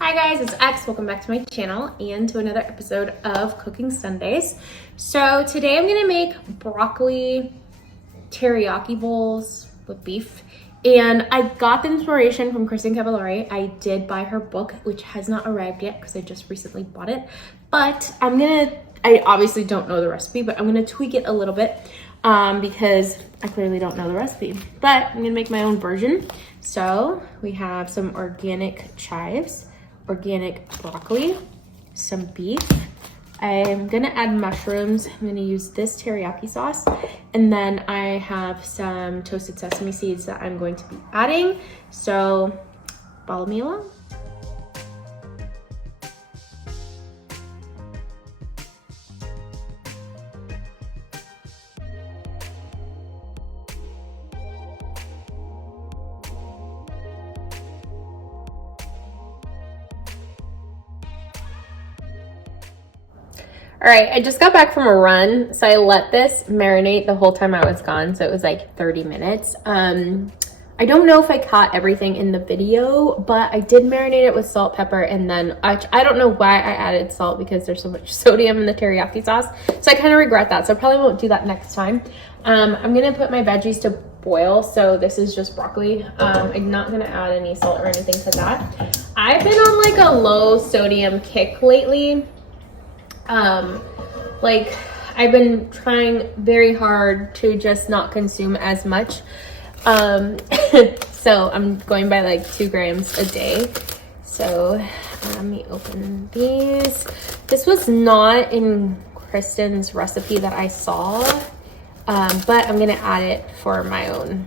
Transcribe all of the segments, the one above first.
Hi guys, it's X. Welcome back to my channel and to another episode of Cooking Sundays. So today I'm gonna make broccoli teriyaki bowls with beef. And I got the inspiration from Kristen Cavallari. I did buy her book, which has not arrived yet because I just recently bought it. But I obviously don't know the recipe, but I'm gonna tweak it a little bit because I clearly don't know the recipe. But I'm gonna make my own version. So we have some organic chives, organic broccoli, some beef. I'm gonna add mushrooms. I'm gonna use this teriyaki sauce. And then I have some toasted sesame seeds that I'm going to be adding. So follow me along. All right, I just got back from a run, so I let this marinate the whole time I was gone, so it was like 30 minutes. I don't know if I caught everything in the video, but I did marinate it with salt, pepper, and then I don't know why I added salt because there's so much sodium in the teriyaki sauce, so I kind of regret that, so I probably won't do that next time. I'm gonna put my veggies to boil, so this is just broccoli. I'm not gonna add any salt or anything to that. I've been on like a low sodium kick lately. Like I've been trying very hard to just not consume as much. So I'm going by like 2 grams a day. So let me open these. This was not in Kristen's recipe that I saw, but I'm gonna add it for my own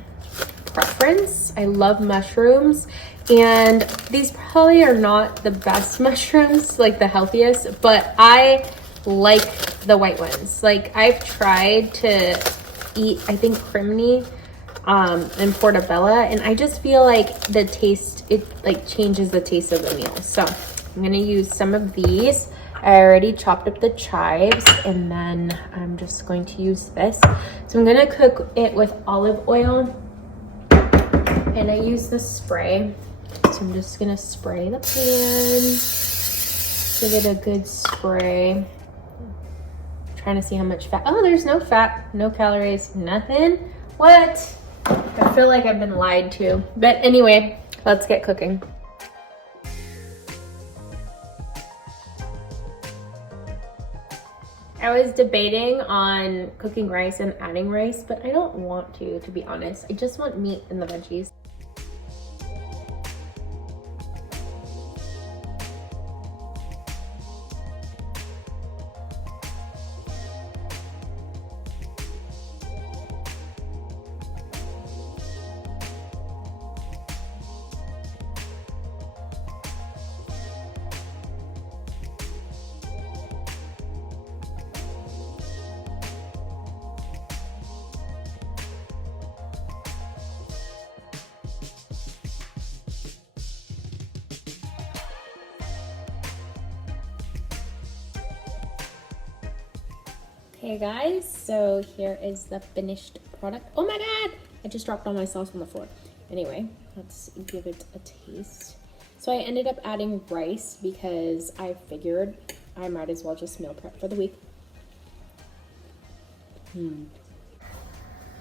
preference. I love mushrooms, and these probably are not the best mushrooms, like the healthiest, but I like the white ones. Like I've tried to eat, I think, crimini and portobello, and I just feel like the taste, it like changes the taste of the meal. So I'm gonna use some of these. I already chopped up the chives, and then I'm just going to use this. So I'm gonna cook it with olive oil, and I use the spray. So I'm just gonna spray the pan, give it a good spray. Trying to see how much fat. Oh, there's no fat, no calories, nothing. What? I feel like I've been lied to. But anyway, let's get cooking. I was debating on cooking rice and adding rice, but I don't want to be honest. I just want meat in the veggies. Hey guys, so here is the finished product. Oh my god, I just dropped all my sauce on the floor. Anyway, let's give it a taste. So I ended up adding rice because I figured I might as well just meal prep for the week.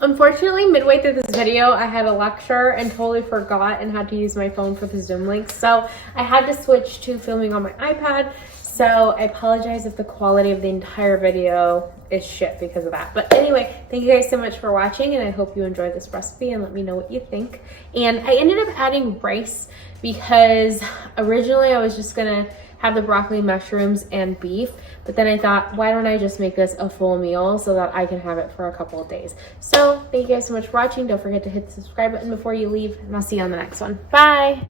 Unfortunately, midway through this video, I had a lecture and totally forgot and had to use my phone for the Zoom link. So I had to switch to filming on my iPad. So I apologize if the quality of the entire video is shit because of that. But anyway, thank you guys so much for watching, and I hope you enjoyed this recipe and let me know what you think. And I ended up adding rice because originally I was just gonna have the broccoli, mushrooms, and beef. But then I thought, why don't I just make this a full meal so that I can have it for a couple of days. So thank you guys so much for watching. Don't forget to hit the subscribe button before you leave, and I'll see you on the next one. Bye.